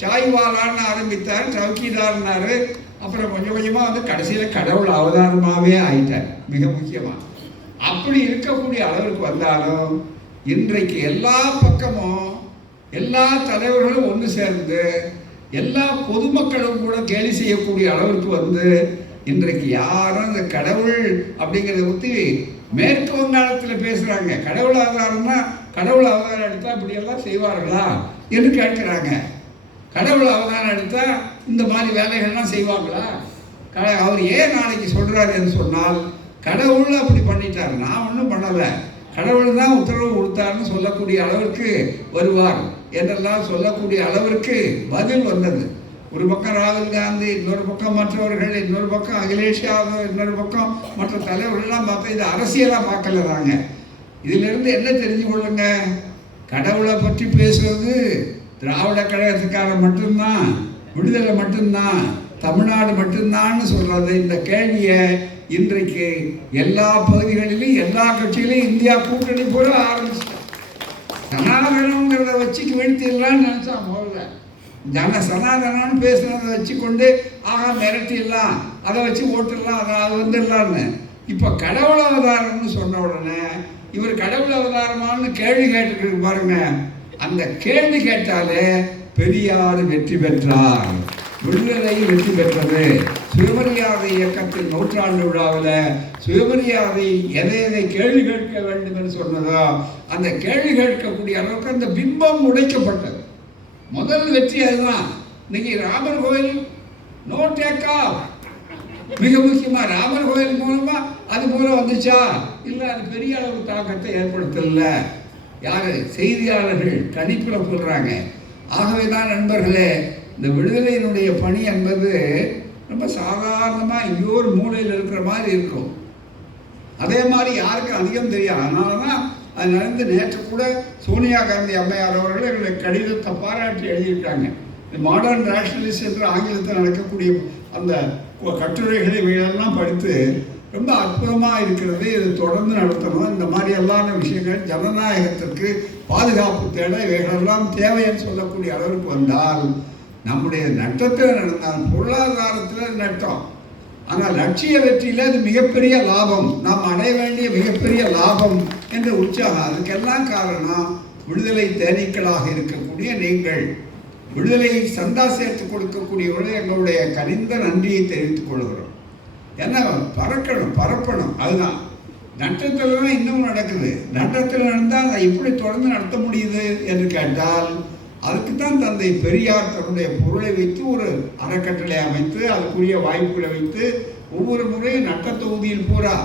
சாய்வாலான்னு ஆரம்பித்தார் சவுக்கிதார்னாரு. அப்புறம் கொஞ்சம் கொஞ்சமாக வந்து கடைசியில் கடவுள் அவதாரமாகவே ஆயிட்டார் மிக முக்கியமாக அப்படி இருக்கக்கூடிய அளவுக்கு வந்தாலும் இன்றைக்கு எல்லா பக்கமும் எல்லா தலைவர்களும் ஒன்று சேர்ந்து எல்லா பொதுமக்களும் கூட கேலி செய்யக்கூடிய அளவிற்கு வந்து இன்றைக்கு யாரும் இந்த கடவுள் அப்படிங்கிறத பற்றி மேற்கு வங்காளத்தில் பேசுகிறாங்க கடவுள் அவதாரம்னா கடவுள் அவதாரம் எடுத்தால் இப்படியெல்லாம் செய்வார்களா என்று கேட்குறாங்க. கடவுள் அவதாரம் எடுத்தால் இந்த மாதிரி வேலைகள்லாம் செய்வாங்களா? க அவர் ஏன் நாளைக்கு சொல்கிறார் என்று சொன்னால் கடவுள் அப்படி பண்ணிட்டார். நான் ஒன்றும் பண்ணலை. கடவுள் தான் உத்தரவு கொடுத்தாருன்னு சொல்லக்கூடிய அளவிற்கு வருவார் என்றெல்லாம் சொல்லக்கூடிய அளவிற்கு பதில் வந்தது. ஒரு பக்கம் ராகுல் காந்தி இன்னொரு பக்கம் மற்றவர்கள் இன்னொரு பக்கம் அகிலேஷ் யாதவ் இன்னொரு பக்கம் மற்ற தலைவர்கள்லாம் பார்த்தா இது அரசியலாக பார்க்கல தாங்க இதிலிருந்து என்ன தெரிஞ்சு கொள்ளுங்க கடவுளை பற்றி பேசுவது திராவிட கழகத்துக்காரன் மட்டும்தான் விடுதலை மட்டும்தான் தமிழ்நாடு மட்டும்தான்னு சொல்றது. இந்த கேள்வியை இன்றைக்கு எல்லா பகுதிகளிலும் எல்லா கட்சியிலையும் இந்தியா கூட்டணி போல ஆரம்பிச்சிட்டான் சனாதனங்கிறத வச்சு வீழ்த்திடலாம்னு நினைச்சான் முதல்ல. ஜன சனாதனம்னு பேசுனதை வச்சு கொண்டு ஆகா மிரட்டிடலாம் அதை வச்சு ஓட்டுடலாம் அதை அது வந்துடலான்னு இப்போ கடவுள் அவதாரம்னு சொன்ன உடனே இவர் கடவுள் அவதாரமானு கேள்வி கேட்டுருக்கு பாருங்க. அந்த கேள்வி கேட்டாலே பெரியார் வெற்றி பெற்றார். விடுதலை வெற்றி பெற்றது. சுயமரியாதை இயக்கத்தின் நூற்றாண்டு விழாவில் சுயமரியாதை எதை எதை கேள்வி கேட்க வேண்டும் என்று சொன்னதோ அந்த கேள்வி கேட்கக்கூடிய அளவுக்கு அந்த பிம்பம் உடைக்கப்பட்டது. முதல் வெற்றி அதுதான். இன்னைக்கு ராமர் கோயில் நோ டேக் ஆஃப் மிக முக்கியமாக ராமர் கோயில் மூலமாக அது மூலம் வந்துச்சா? இல்லை அது பெரிய அளவு தாக்கத்தை ஏற்படுத்தலை. யார்? செய்தியாளர்கள் கணிப்பில் சொல்கிறாங்க ஆகவே தான் நண்பர்களே இந்த விடுதலையினுடைய பணி என்பது ரொம்ப சாதாரணமாக இன்னொரு மூலையில் இருக்கிற மாதிரி இருக்கும். அதே மாதிரி யாருக்கும் அதிகம் தெரியாது அதனால தான் அது நடந்து நேற்று கூட சோனியா காந்தி அம்மையார் அவர்கள் எங்களை கடிதத்தை பாராட்டி எழுதியிருக்காங்க. இந்த மாடர்ன் ரேஷனலிஸ்ட் என்று ஆங்கிலத்தில் நடக்கக்கூடிய அந்த உங்கள் கட்டுரைகளை வீடெல்லாம் படித்து ரொம்ப அற்புதமாக இருக்கிறது இது தொடர்ந்து நடத்தணும். இந்த மாதிரி எல்லான விஷயங்கள் ஜனநாயகத்திற்கு பாதுகாப்பு தேட இவைகளெல்லாம் தேவைன்னு சொல்லக்கூடிய அளவுக்கு வந்தால் நம்முடைய நட்டத்தில் நடந்தால் பொருளாதாரத்தில் நட்டம். ஆனால் லட்சிய வெற்றியில் அது மிகப்பெரிய லாபம். நாம் அடைய வேண்டிய மிகப்பெரிய லாபம் என்ற உற்சாகம். அதுக்கெல்லாம் காரணம் விடுதலை தேனீக்களாக இருக்கக்கூடிய நீங்கள். விடுதலையை சந்தா சேர்த்து கொடுக்கக்கூடியவர்கள் எங்களுடைய கனிந்த நன்றியை தெரிவித்துக் கொள்கிறோம். ஏன்னா பறக்கணும் பரப்பணும் அதுதான். நட்டத்தில் தான் இன்னும் நடக்குது. நட்டத்தில் நடந்தால் அதை எப்படி தொடர்ந்து நடத்த முடியுது என்று கேட்டால் அதுக்கு தான் தந்தை பெரியார் தன்னுடைய பொருளை வைத்து ஒரு அறக்கட்டளை அமைத்து அதுக்குரிய வாய்ப்புகளை வைத்து ஒவ்வொரு முறையும் நட்ட தொகுதியில் பூரா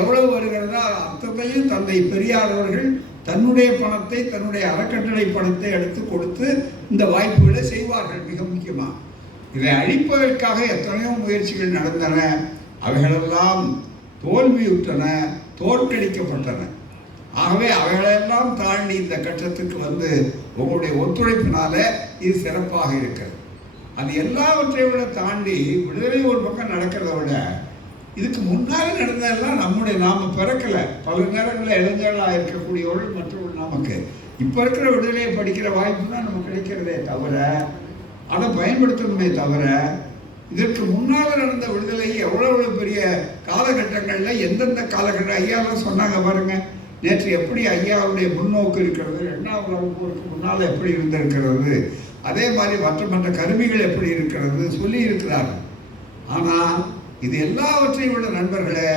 எவ்வளவு வருகிறதா? அத்தத்தையும் தந்தை பெரியார் அவர்கள் தன்னுடைய பணத்தை தன்னுடைய அறக்கட்டளை பணத்தை எடுத்து கொடுத்து இந்த வாய்ப்புகளை செய்வார்கள் மிக முக்கியமாக இதை அழிப்பதற்காக எத்தனையோ முயற்சிகள் நடந்தன. அவைகளெல்லாம் தோல்வியுற்றன தோற்கடிக்கப்பட்டன. ஆகவே அவைகளெல்லாம் தாண்டி இந்த கட்டத்துக்கு வந்து உங்களுடைய ஒத்துழைப்பினால இது சிறப்பாக இருக்கிறது. அது எல்லாவற்றையும் விட தாண்டி விடுதலை ஒரு பக்கம் நடக்கிறத விட இதுக்கு முன்னால் நடந்ததெல்லாம் நம்முடைய நாம பிறக்கல. பல நேரங்களில் இளைஞர்களாக இருக்கக்கூடியவர்கள் மற்றவர்கள் நமக்கு. இப்போ இருக்கிற விடுதலையை படிக்கிற வாய்ப்பு தான் நமக்கு கிடைக்கிறதே தவிர அதை பயன்படுத்தணுமே தவிர இதற்கு முன்னால் நடந்த விடுதலை எவ்வளவு பெரிய காலகட்டங்களில் எந்தெந்த காலகட்டம் ஐயாலாம் சொன்னாங்க பாருங்க. நேற்று எப்படி ஐயாவுடைய முன்னோக்கு இருக்கிறது ரெண்டாவது உலகப் போருக்கு முன்னால் எப்படி இருந்திருக்கிறது அதே மாதிரி மற்ற மற்ற கருவிகள் எப்படி இருக்கிறது சொல்லி இருக்கிறார்கள். ஆனால் இது எல்லாவற்றையும் விட நண்பர்களே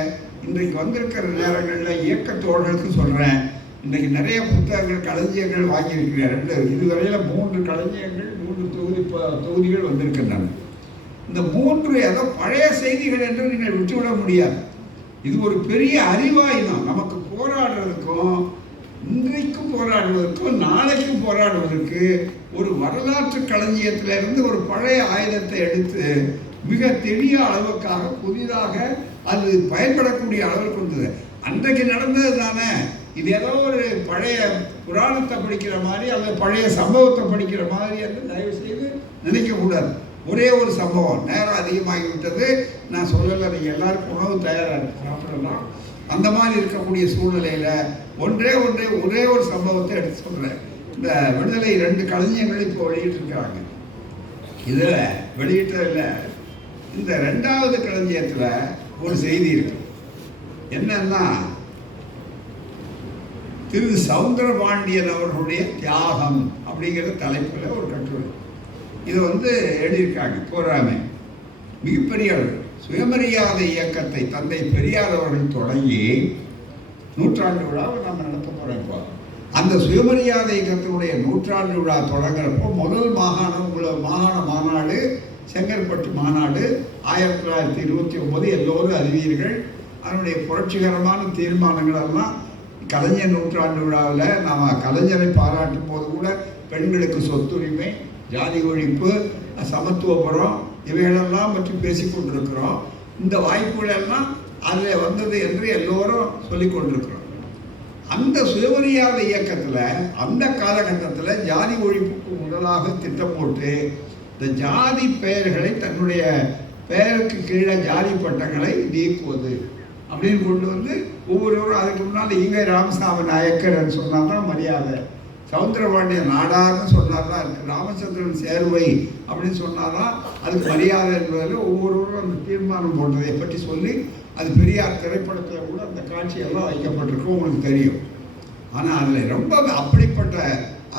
இன்றைக்கு வந்திருக்கிற நேரங்களில் இயக்க தோழர்களுக்கு சொல்கிறேன் இன்றைக்கு நிறைய புத்தகங்கள் களஞ்சியங்கள் வாங்கியிருக்கிறேன் இதுவரையில் மூன்று களஞ்சியங்கள் மூன்று தொகுதி தொகுதிகள் வந்திருக்கின்றன. இந்த மூன்று ஏதோ பழைய செய்திகள் என்று நீங்கள் விட்டுவிட முடியாது. இது ஒரு பெரிய அறிவாயுதம் நமக்கு போராடுறதுக்கும் இன்றைக்கும் போராடுவதற்கும் நாளைக்கும் போராடுவதற்கு ஒரு வரலாற்று களஞ்சியத்திலிருந்து ஒரு பழைய ஆயுதத்தை எடுத்து மிக தெளிய அளவுக்காக புதிதாக அது பயன்படக்கூடிய அளவிற்கு வந்தது. அன்றைக்கு நடந்தது தானே? இது ஏதோ ஒரு பழைய புராணத்தை படிக்கிற மாதிரி அல்லது பழைய சம்பவத்தை படிக்கிற மாதிரி என்று தயவு செய்து நினைக்கக்கூடாது ஒரே ஒரு சம்பவம். நேரம் அதிகமாகி விட்டது நான் சொல்லலை நீங்கள் எல்லாருக்கும் உணவு தயாராக இருக்கு சாப்பிடலாம். அந்த மாதிரி இருக்கக்கூடிய சூழ்நிலையில் ஒன்றே ஒன்றே ஒரே ஒரு சம்பவத்தை எடுத்து சொல்கிறேன் இந்த விடுதலை ரெண்டு கலைஞர்கள் இப்போ வெளியிட்டிருக்காங்க இதில் வெளியிட்டதில் இந்த ரெண்டாவது களஞ்சியத்தில் ஒரு செய்தி இருக்கு. என்னன்னா திரு சவுந்தரபாண்டியன் அவர்களுடைய தியாகம் அப்படிங்கிற தலைப்பில் ஒரு கட்டுரை. இதை வந்து எழுதியிருக்காங்க போராமை மிகப்பெரிய அளவு. சுயமரியாதை இயக்கத்தை தந்தை பெரியார் அவர்கள் தொடங்கி நூற்றாண்டு விழாவை நம்ம நடத்த போகிறோம் அந்த சுயமரியாதை இயக்கத்தினுடைய நூற்றாண்டு விழா தொடங்குறப்போ முதல் மாகாணம் உள்ள மாகாண மாநாடு செங்கல்பட்டு மாநாடு ஆயிரத்தி தொள்ளாயிரத்தி இருபத்தி ஒன்பது எல்லோரும் அறிவீர்கள். அதனுடைய புரட்சிகரமான தீர்மானங்களெல்லாம் கலைஞர் நூற்றாண்டு விழாவில் நாம் கலைஞரை பாராட்டும் போது கூட பெண்களுக்கு சொத்துரிமை ஜாதி ஒழிப்பு சமத்துவபுரம் இவைகளெல்லாம் பற்றி பேசிக் கொண்டிருக்கிறோம். இந்த வாய்ப்புகளெல்லாம் அதில் வந்தது என்று எல்லோரும் சொல்லி கொண்டிருக்கிறோம். அந்த சுயமரியாதை இயக்கத்தில் அந்த காலகட்டத்தில் ஜாதி ஒழிப்புக்கு முதலாக திட்டம் போட்டு இந்த ஜாதி பெயர்களை தன்னுடைய பெயருக்கு கீழே ஜாதி பட்டங்களை நீக்குவது அப்படின்னு கொண்டு வந்து ஒவ்வொருவரும் அதுக்கு முன்னால் இங்கே ராமசாமி நாயக்கர்னு சொன்னால் தான் மரியாதை. சவுந்தரபாண்டிய நாடார்னு சொன்னால் தான் இருக்குது ராமச்சந்திரன் சேர்வை அப்படின்னு சொன்னால் தான் அதுக்கு மரியாதை என்பதில் ஒவ்வொருவரும் அந்த தீர்மானம் போட்டதை. பற்றி சொல்லி அது பெரியார் திரைப்படத்தில் கூட அந்த காட்சியெல்லாம் வைக்கப்பட்டிருக்கும் உங்களுக்கு தெரியும். ஆனால் அதில் ரொம்ப அப்படிப்பட்ட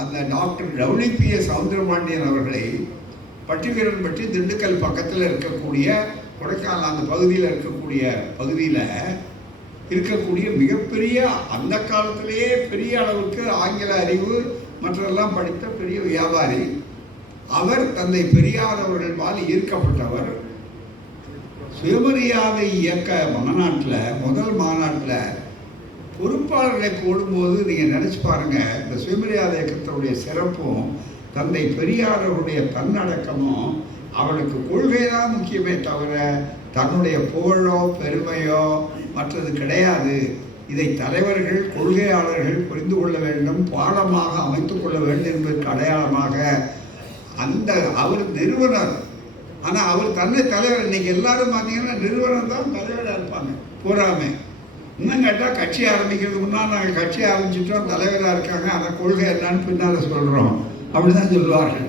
அந்த டாக்டர் டபிள்யூபிஎஸ் சவுந்தரபாண்டியன் அவர்களை பட்டிவீரன் பற்றி திண்டுக்கல் பக்கத்தில் இருக்கக்கூடிய கொடைக்கானல் அந்த பகுதியில் இருக்கக்கூடிய பகுதியில் இருக்கக்கூடிய மிகப்பெரிய அந்த காலத்திலேயே பெரிய அளவுக்கு ஆங்கில அறிவு மற்றெல்லாம் படித்த பெரிய வியாபாரி. அவர் தந்தை பெரியார் அவர்களால் ஈர்க்கப்பட்டவர். சுயமரியாதை இயக்க மாநாட்டில் முதல் மாநாட்டில் பொறுப்பாளர்களை போடும்போது நீங்கள் நினச்சி பாருங்கள் இந்த சுயமரியாதை இயக்கத்தினுடைய சிறப்பும் தந்தை பெரியார் அவருடைய தன்னடக்கமும் அவளுக்கு கொள்கை தான் முக்கியமே தவிர தன்னுடைய புகழோ பெருமையோ மற்றது கிடையாது. இதை தலைவர்கள் கொள்கையாளர்கள் புரிந்து கொள்ள வேண்டும் பாடமாக அமைத்து கொள்ள வேண்டும் என்பதற்கு அடையாளமாக அந்த அவர் நிறுவனர். ஆனால் அவர் தன்னை தலைவர். இன்னைக்கு எல்லாரும் பார்த்தீங்கன்னா நிறுவனர் தான் தலைவராக இருப்பாங்க. பூராமே இன்னும் கேட்டால் கட்சி ஆரம்பிக்கிறதுக்கு முன்னால் நாங்கள் கட்சி ஆரம்பிச்சிட்டோம் தலைவராக இருக்காங்க. அந்த கொள்கை என்னன்னு பின்னால் சொல்கிறோம் அப்படி தான் சொல்லுவார்கள்.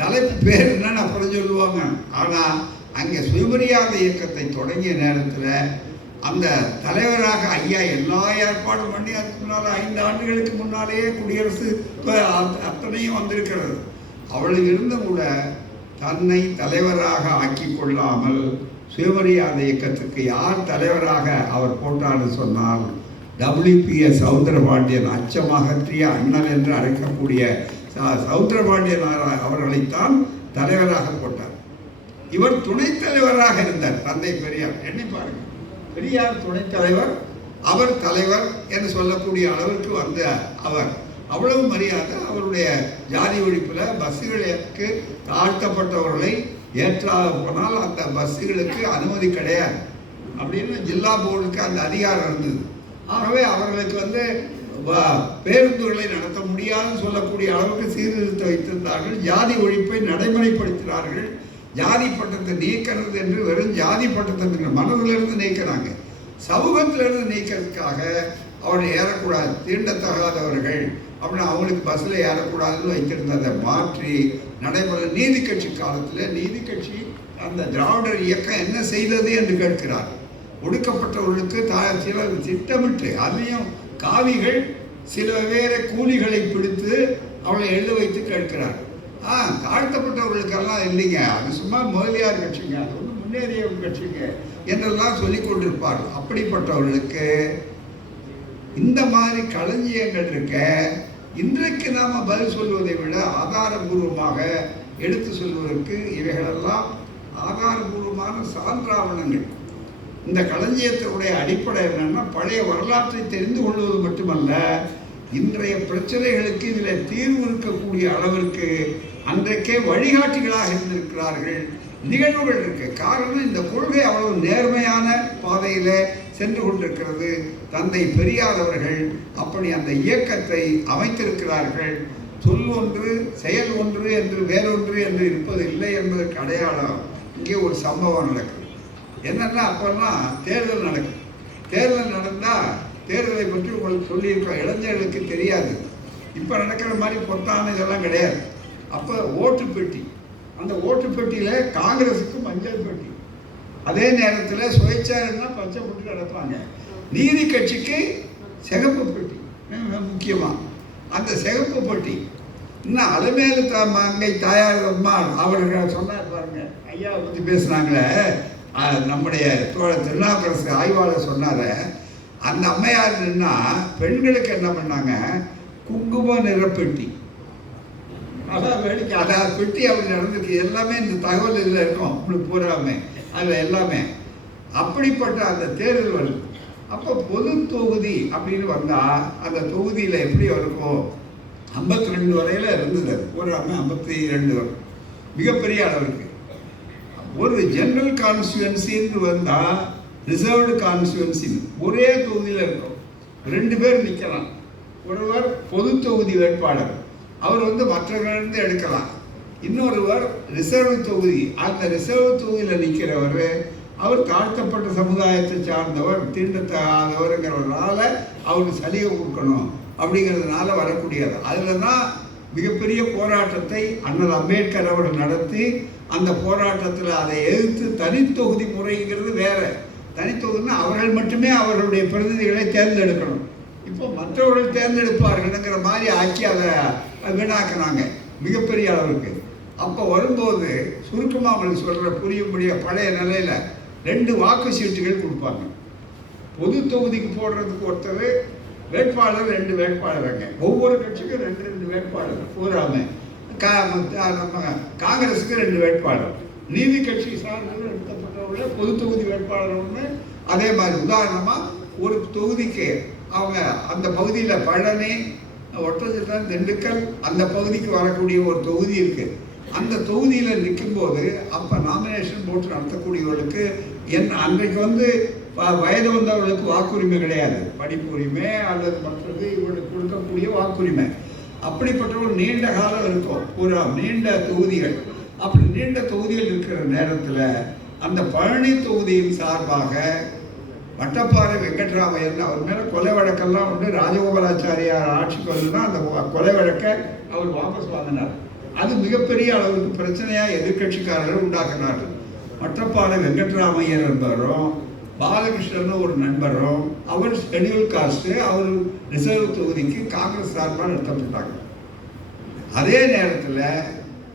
தலைப்பு பேர் என்னன்னு அப்புறம் சொல்லுவாங்க. ஆனால் அங்கே சுயமரியாதை இயக்கத்தை தொடங்கிய நேரத்தில் அந்த தலைவராக ஐயா எல்லா ஏற்பாடும் பண்ணி அதுக்கு முன்னால் ஐந்து ஆண்டுகளுக்கு முன்னாலேயே குடியரசு அத்தனையும் வந்திருக்கிறது. அவள் இருந்தும் கூட தன்னை தலைவராக ஆக்கி கொள்ளாமல் சுயமரியாதை இயக்கத்துக்கு யார் தலைவராக அவர் போட்டார்னு சொன்னால் டபிள்யூபிஎஸ் சவுந்தரபாண்டியன் அச்சமகற்றிய அண்ணன் என்று அழைக்கக்கூடிய ச- சவுந்தரபாண்டியன் அவ- அவர்களைத்தான் தலைவராக போட்டார் இவர் துணைத் தலைவராக இருந்தார் தந்தை பெரியார். எண்ணி பாருங்க. பெரியார் துணைத் தலைவர் அவர் தலைவர் என்று சொல்லக்கூடிய அளவிற்கு வந்த அவர். அவ்வளவு மரியாதை அவருடைய ஜாதி ஒழிப்பில் பஸ்ஸுகளுக்கு தாழ்த்தப்பட்டவர்களை ஏற்றாத போனால் அந்த பஸ்ஸுகளுக்கு அனுமதி கிடையாது. அப்படின்னு ஜில்லா போர்டுக்கு அந்த அதிகாரம் இருந்தது. ஆகவே அவர்களுக்கு வந்து பேருந்துகளை நடத்த முடியாதுன்னு சொல்லக்கூடிய அளவுக்கு சீர்திருத்த வைத்திருந்தார்கள். ஜாதி ஒழிப்பை நடைமுறைப்படுத்தினார்கள். ஜாதி பட்டத்தை நீக்கிறது என்று வெறும் ஜாதி பட்டத்தை மனதிலிருந்து நீக்கிறாங்க. சமூகத்திலிருந்து நீக்கிறதுக்காக அவர்கள் ஏறக்கூடாது தீண்டத்தகாதவர்கள் அப்படின்னு அவங்களுக்கு பஸ்ஸில் ஏறக்கூடாதுன்னு வைத்திருந்ததை மாற்றி நடைமுறை நீதி கட்சி காலத்தில் நீதி கட்சி அந்த திராவிடர் இயக்கம் என்ன செய்தது என்று கேட்கிறார். ஒடுக்கப்பட்டவர்களுக்கு தா சில திட்டமிட்டு அதையும் காவிகள் சில வேற கூலிகளை பிடித்து அவளை எழுத வைத்து கேட்கிறார். ஆ தாழ்த்தப்பட்டவர்களுக்கெல்லாம் இல்லைங்க. அது சும்மா முதலியார் கட்சிங்க. அது வந்து முன்னேறிய கட்சிங்க என்றெல்லாம் சொல்லிக் கொண்டிருப்பார். அப்படிப்பட்டவர்களுக்கு இந்த மாதிரி களஞ்சியங்கள் இருக்க இன்றைக்கு நாம் பதில் சொல்வதை விட ஆதாரபூர்வமாக எடுத்து சொல்வதற்கு இவைகளெல்லாம் ஆதாரபூர்வமான சான்றாவணங்கள். இந்த களஞ்சியத்தினுடைய அடிப்படை என்னன்னா பழைய வரலாற்றை தெரிந்து கொள்வது மட்டுமல்ல இன்றைய பிரச்சனைகளுக்கு இதில் தீர்வு இருக்கக்கூடிய அளவிற்கு அன்றைக்கே வழிகாட்டிகளாக இருந்திருக்கிறார்கள் நிகழ்வுகள் இருக்கு. காரணம் இந்த கொள்கை அவ்வளவு நேர்மையான பாதையில் சென்று கொண்டிருக்கிறது. தந்தை பெரியார் அவர்கள் அப்படி அந்த இயக்கத்தை அமைத்திருக்கிறார்கள். சொல் ஒன்று செயல் ஒன்று என்று வேறொன்று என்று இருப்பது இல்லை என்பதற்கு அடையாளம் இங்கே ஒரு சம்பவம் நடக்குது. என்னென்னா அப்போல்லாம் தேர்தல் நடக்கும். தேர்தல் நடந்தால் தேர்தலை பற்றி உங்களுக்கு சொல்லியிருக்கோம் இளைஞர்களுக்கு தெரியாது. இப்போ நடக்கிற மாதிரி பொத்தான இதெல்லாம் கிடையாது. அப்போ ஓட்டு பெட்டி. அந்த ஓட்டு பெட்டியில் காங்கிரஸுக்கு மஞ்சள் பெட்டி. அதே நேரத்தில் சுயேட்சாரன்னா பச்சை பெட்டி நடப்பாங்க நீதி கட்சிக்கு சிகப்பு பெட்டி. முக்கியமாக அந்த சிகப்பு பெட்டி. இன்னும் அலுமேலு தா மங்கை தாயார் அம்மா அவர்கள் சொன்னார் பாருங்க. ஐயாவை பற்றி பேசுனாங்களே. நம்முடைய தோழர் திருநாவுக்கரசு ஆய்வாளர் சொன்னார அந்த அம்மையார் நின்னா பெண்களுக்கு என்ன பண்ணாங்க? குங்கும நிறப்பெட்டி அதான் வேடிக்கை. அதான் பெட்டி அப்படி நடந்திருக்கு. எல்லாமே இந்த தகவல் இதில் இருக்கும். அப்படி பூராமே அதில் எல்லாமே. அப்படிப்பட்ட அந்த தேர்தல் வருது அப்போ பொது தொகுதி அப்படின்னு வந்தால் அந்த தொகுதியில் எப்படி இருக்கும்? ஐம்பத்தி ரெண்டு வரையில் இருந்தது. அது பூராமே ஐம்பத்தி ரெண்டு வரும் மிகப்பெரிய அளவு ஒரு ஜென்ரல் கான்ஸ்டுவன்சின்னு வந்தால் ரிசர்வ்டு கான்ஸ்டுவன்சின்னு ஒரே தொகுதியில் இருக்கும். ரெண்டு பேர் நிற்கலாம் ஒருவர் பொது தொகுதி வேட்பாளர். அவர் வந்து மற்றவர்களிருந்து எடுக்கலாம். இன்னொருவர் ரிசர்வ் தொகுதி. அந்த ரிசர்வ் தொகுதியில் நிற்கிறவர் அவர் தாழ்த்தப்பட்ட சமுதாயத்தை சார்ந்தவர் தீண்டத்தகாதவருங்கிறவரால அவருக்கு சலுகை கொடுக்கணும் அப்படிங்கிறதுனால வரக்கூடியது. அதில் தான் மிகப்பெரிய போராட்டத்தை அண்ணல் அம்பேத்கர் அவர்கள் நடத்தி அந்த போராட்டத்தில் அதை எதிர்த்து தனித்தொகுதி முறைங்கிறது வேற. தனித்தொகுதினா அவர்கள் மட்டுமே அவர்களுடைய பிரதிநிதிகளை தேர்ந்தெடுக்கணும். இப்போ மற்றவர்கள் தேர்ந்தெடுப்பார்கள்ங்கிற மாதிரி ஆக்கி அதை வீணாக்குனாங்க. மிகப்பெரிய அளவுக்கு. அப்போ வரும்போது சுருக்கமாக அவங்களுக்கு சொல்கிற புரியும்படிய பழைய நிலையில் ரெண்டு வாக்கு சீட்டுகள் கொடுப்பாங்க. பொது தொகுதிக்கு போடுறதுக்கு ஒருத்தர் வேட்பாளர் ரெண்டு வேட்பாளருங்க ஒவ்வொரு கட்சிக்கும் ரெண்டு ரெண்டு வேட்பாளர். பூராமே நம்ம காங்கிரஸுக்கு ரெண்டு வேட்பாளர். நீதி கட்சி சார்பில் எடுக்கப்பட்டவர்கள பொது தொகுதி வேட்பாளர் ஒன்று அதே மாதிரி உதாரணமாக ஒரு தொகுதிக்கு அவங்க அந்த பகுதியில் பழனி ஒட்டச்சத்திரம் திண்டுக்கல் அந்த பகுதிக்கு வரக்கூடிய ஒரு தொகுதி இருக்குது அந்த தொகுதியில் நிற்கும்போது அப்போ நாமினேஷன் போட்டு நடத்தக்கூடியவர்களுக்கு என் அன்றைக்கு வந்து வ- வயது வந்தவர்களுக்கு வாக்குரிமை கிடையாது. படிப்பு உரிமை அல்லது மற்றது இவர்களுக்கு கொடுக்கக்கூடிய வாக்குரிமை. அப்படிப்பட்ட ஒரு நீண்ட காலம் இருக்கும். ஒரு நீண்ட தொகுதிகள். அப்படி நீண்ட தொகுதிகள் இருக்கிற நேரத்தில் அந்த பழனி தொகுதியின் சார்பாக வட்டப்பாறை வெங்கட்ராமையன் அவர் மேலே கொலை வழக்கெல்லாம் உண்டு ராஜகோபாலாச்சாரியார் ஆட்சிக்கு வந்துன்னா அந்த கொலை வழக்கை அவர் வாபஸ் வாங்கினார். அது மிகப்பெரிய அளவுக்கு பிரச்சனையாக எதிர்க்கட்சிக்காரர்கள் உண்டாக்கினார்கள். வட்டப்பாறை வெங்கட்ராமையர் என்பவரும் பாலகிருஷ்ணன் ஒரு நண்பரும் அவர் ஷெடியூல் காஸ்ட்டு அவர் ரிசர்வ் தொகுதிக்கு காங்கிரஸ் சார்பாக நடத்தப்பட்டாங்க அதே நேரத்தில்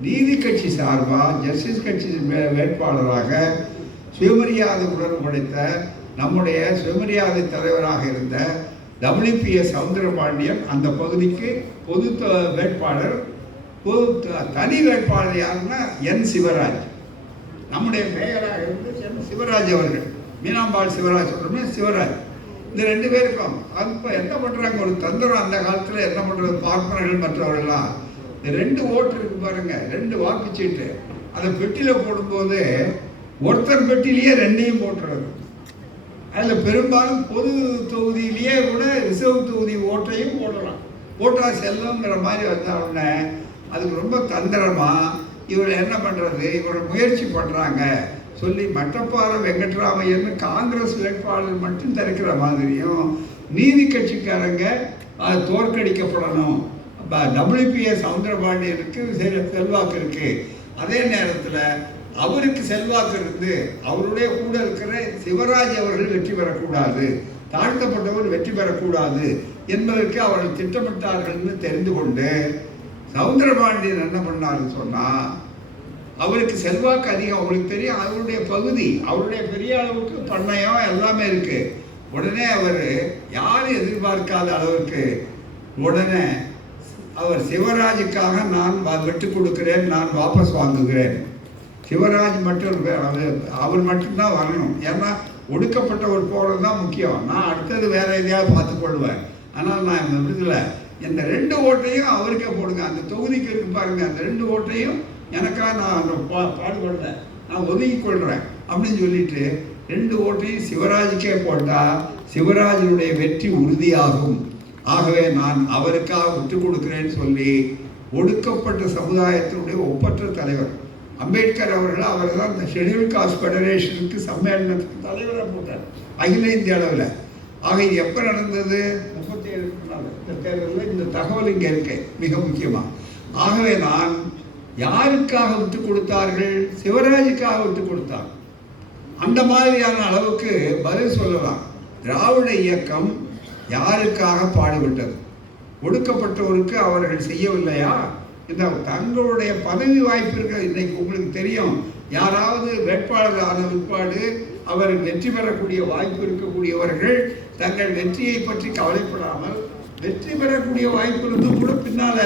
நீதி கட்சி சார்பாக ஜஸ்டிஸ் கட்சி வேட்பாளராக சுயமரியாதை உடைத்த நம்முடைய சுயமரியாதை தலைவராக இருந்த டபிள்யூபிஎஸ் சவுந்தரபாண்டியன் அந்த பகுதிக்கு பொது வேட்பாளர் பொது தனி வேட்பாளர் யாருன்னா என் சிவராஜ். நம்முடைய மேயராக இருந்து என் சிவராஜ் அவர்கள். மீனாம்பாள் சிவராஜ் சொல்றோமே சிவராஜ். இந்த ரெண்டு பேருக்கும் இப்போ என்ன பண்ணுறாங்க ஒரு தந்திரம் அந்த காலத்தில் என்ன பண்ணுறது பார்ப்பனர்கள் மற்றவர்கள்லாம். இந்த ரெண்டு ஓட்டு இருக்கு பாருங்க ரெண்டு வாக்குச்சீட்டு அதை பெட்டியில் போடும்போது ஒருத்தர் பெட்டிலேயே ரெண்டையும் போட்டுறது. அதில் பெரும்பாலும் பொது தொகுதியிலேயே கூட ரிசர்வ் தொகுதி ஓட்டையும் போடலாம். ஓட்டா செல்லுங்கிற மாதிரி வந்த உடனே அதுக்கு ரொம்ப தந்திரமாக இவர் என்ன பண்ணுறது இவரை முயற்சி பண்ணுறாங்க சொல்லி மட்டப்பாறை வெங்கட்ராமையர்னு காங்கிரஸ் வேட்பாளர் மட்டும் திறக்கிற மாதிரியும் நீதி கட்சிக்காரங்க அது தோற்கடிக்கப்படணும். டபிள்யூபிஎஸ் சவுந்தரபாண்டியனுக்கு செ- செல்வாக்கு இருக்கு. அதே நேரத்தில் அவருக்கு செல்வாக்கு இருந்து அவருடைய கூட இருக்கிற சிவராஜ் அவர்கள் வெற்றி பெறக்கூடாது தாழ்த்தப்பட்டவர் வெற்றி பெறக்கூடாது என்பதற்கு அவர்கள் திட்டமிட்டார்கள்னு தெரிந்து கொண்டு சவுந்தரபாண்டியன் என்ன பண்ணாருன்னு சொன்னால் அவருக்கு செல்வாக்கு அதிகம். அவருக்கு தெரியும் அவருடைய பகுதி அவருடைய பெரிய அளவுக்கு பண்ணையம் எல்லாமே இருக்கு. உடனே அவர் யாரும் எதிர்பார்க்காத அளவுக்கு உடனே அவர் சிவராஜுக்காக நான் வ- விட்டுக் கொடுக்கிறேன் நான் வாபஸ் வாங்குகிறேன். சிவராஜ் மட்டும் அவர் மட்டும்தான் வரணும் ஏன்னா ஒடுக்கப்பட்டவர் போகிறது தான் முக்கியம். நான் அடுத்தது வேற எதையாவது பார்த்துக்கொள்வேன் ஆனால் நான் விடுதலை இந்த ரெண்டு ஓட்டையும் அவருக்கே போடுங்க. அந்த தொகுதிக்கு இருக்கு பாருங்க அந்த ரெண்டு ஓட்டையும் எனக்காக நான் அந்த பா பாடுபடுறேன். நான் ஒதுக்கிக்கொள்கிறேன் அப்படின்னு சொல்லிட்டு ரெண்டு ஓட்டையும் சிவராஜுக்கே போட்டால் சிவராஜனுடைய வெற்றி உறுதியாகும். ஆகவே நான் அவருக்காக விட்டு கொடுக்கிறேன்னு சொல்லி ஒடுக்கப்பட்ட சமுதாயத்தினுடைய ஒப்பற்ற தலைவர் அம்பேத்கர் அவர்கள் அவர் தான் இந்த ஷெட்யூல் காஸ்ட் ஃபெடரேஷனுக்கு சம்மேளனத்துக்கு தலைவராக போட்டார். அகில இந்திய அளவில். ஆக இது எப்போ நடந்தது? இந்த இந்த தகவல் இங்கே இருக்கு மிக முக்கியமாக ஆகவே நான் யாருக்காக விட்டு கொடுத்தார்கள்? சிவராஜுக்காக விட்டு கொடுத்தார். அந்த மாதிரியான அளவுக்கு பதில் சொல்லலாம். திராவிட இயக்கம் யாருக்காக பாடுபட்டது? ஒடுக்கப்பட்டவருக்கு அவர்கள் செய்யவில்லையா? இந்த தங்களுடைய பதவி வாய்ப்பு இருக்க இன்னைக்கு உங்களுக்கு தெரியும். யாராவது வேட்பாளர் ஆன பிற்பாடு அவர் வெற்றி பெறக்கூடிய வாய்ப்பு இருக்கக்கூடியவர்கள் தங்கள் வெற்றியை பற்றி கவலைப்படாமல் வெற்றி பெறக்கூடிய வாய்ப்பு இருந்தும் கூட பின்னால